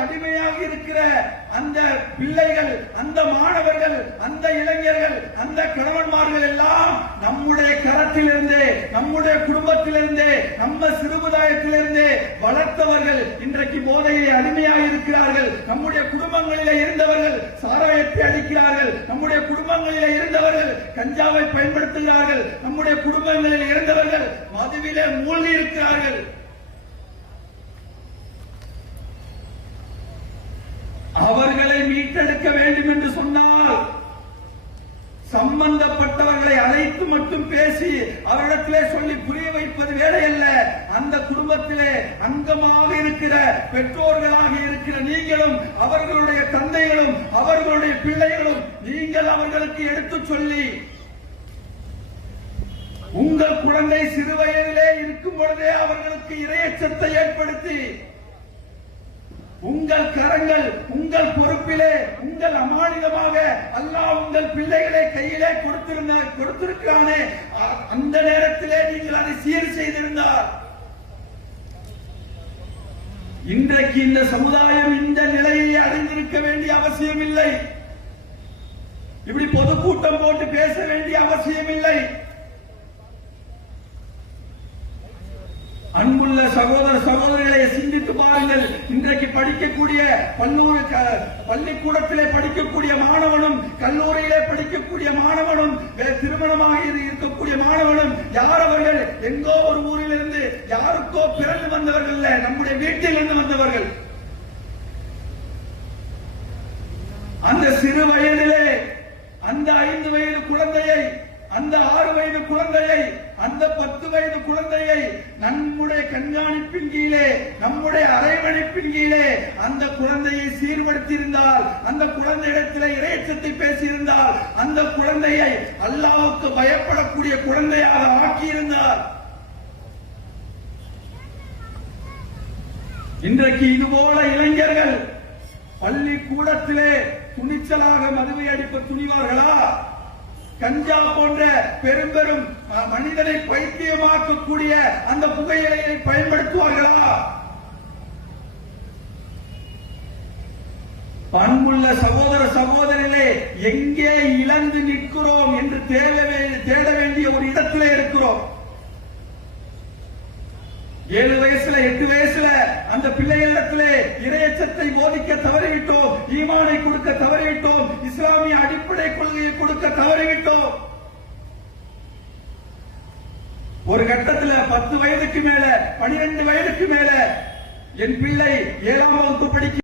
அடிமையாக இருக்கிற அந்த பிள்ளைகள், அந்த மாணவர்கள், அந்த இளைஞர்கள், அந்த கணவன்மார்கள் எல்லாம் நம்முடைய கரத்திலிருந்து, நம்முடைய குடும்பத்திலிருந்து, நம்ம சிறுபுதாயத்திலிருந்து வளர்த்தவர்கள் இன்றைக்கு போதையிலே அடிமையாக இருக்கிறார்கள். நம்முடைய குடும்பங்களிலே இருந்தவர்கள் சாராயத்தை அடிக்கிறார்கள். நம்முடைய குடும்பங்களிலே இருந்தவர்கள் கஞ்சாவை பயன்படுத்துகிறார்கள். நம்முடைய குடும்பங்களில் இருந்தவர்கள் மதுவிலே மூழ்கி இருக்கிறார்கள். அவர்களை மீட்டெடுக்க வேண்டும் என்று சொன்னால் சம்பந்தப்பட்டவர்களை அழைத்து மட்டும் பேசி அவரிடத்திலே சொல்லி புரிய வைப்பது வேலையல்ல. அந்த குடும்பத்திலே அங்கமாக இருக்கிற பெற்றோர்களாக இருக்கிற நீங்களும், அவர்களுடைய தந்தைகளும், அவர்களுடைய பிள்ளைகளும், நீங்கள் அவர்களுக்கு எடுத்து சொல்லி, உங்கள் குழந்தை சிறு வயதிலே இருக்கும் பொழுதே அவர்களுக்கு இரையச்சத்தை ஏற்படுத்தி, உங்கள் கரங்கள், உங்கள் பொறுப்பிலே, உங்கள் அமானிதமாக அல்லாஹ் உங்கள் பிள்ளைகளை கையிலே கொடுத்திருக்கிறானே, அந்த நேரத்திலே நீங்கள் அதை சீர் செய்திருந்தார் இன்றைக்கு இந்த சமுதாயம் இந்த நிலையை அடைந்திருக்க வேண்டிய அவசியம் இல்லை. இப்படி பொதுக்கூட்டம் போட்டு பேச வேண்டிய அவசியம் இல்லை. அன்புள்ள சகோதர சகோதரிகளை சிந்தித்து பாருங்கள். இன்றைக்கு படிக்கக்கூடிய பள்ளிக்கூடத்திலே படிக்கக்கூடிய மாணவனும், கல்லூரியிலே படிக்கக்கூடிய மாணவனும், திருமணமாக இருக்கக்கூடிய மாணவனும் யார் அவர்கள்? எங்கோ ஒரு ஊரிலிருந்து யாருக்கோ பிறந்து வந்தவர்கள், நம்முடைய வீட்டிலிருந்து வந்தவர்கள். அந்த சிறு வயதிலே அந்த 5 வயது குழந்தையை, அந்த 6 வயது குழந்தையை, அந்த 10 வயது குழந்தையை நம்முடைய கண்காணிப்பின் கீழே, நம்முடைய அரவணைப்பின் கீழே அந்த குழந்தையை சீர்படுத்தியிருந்தால், அந்த குழந்தையிடத்தில் இறையச்சத்தை பேசியிருந்தால், அந்த குழந்தையை அல்லாஹ்வுக்கு பயப்படக்கூடிய குழந்தையாக ஆக்கியிருந்தார். இன்றைக்கு இதுபோல இளைஞர்கள் பள்ளிக்கூடத்திலே துணிச்சலாக மதுவை அடிப்ப துணிவார்களா? கஞ்சா போன்ற பெரும் பெரும் மனிதனை பைத்தியமாக்கக்கூடிய அந்த புகையிலையை பயன்படுத்துவார்களா? பண்புள்ள சகோதர சகோதரிகளே, எங்கே இழந்து நிற்கிறோம் என்று தேட வேண்டிய ஒரு இடத்திலே இருக்கிறோம். 7 வயசுல 8 வயசுல அந்த பிள்ளைகளிடத்திலே இறையச்சத்தை போதிக்க தவறிவிட்டோம், ஈமானை கொடுக்க தவறிவிட்டோம், இஸ்லாமிய அடிப்படை கொள்கையை கொடுக்க தவறிவிட்டோம். ஒரு கட்டத்தில் 10 வயதுக்கு மேல, 12 வயதுக்கு மேல என் பிள்ளை 7ஆம் வகுப்பு படிக்க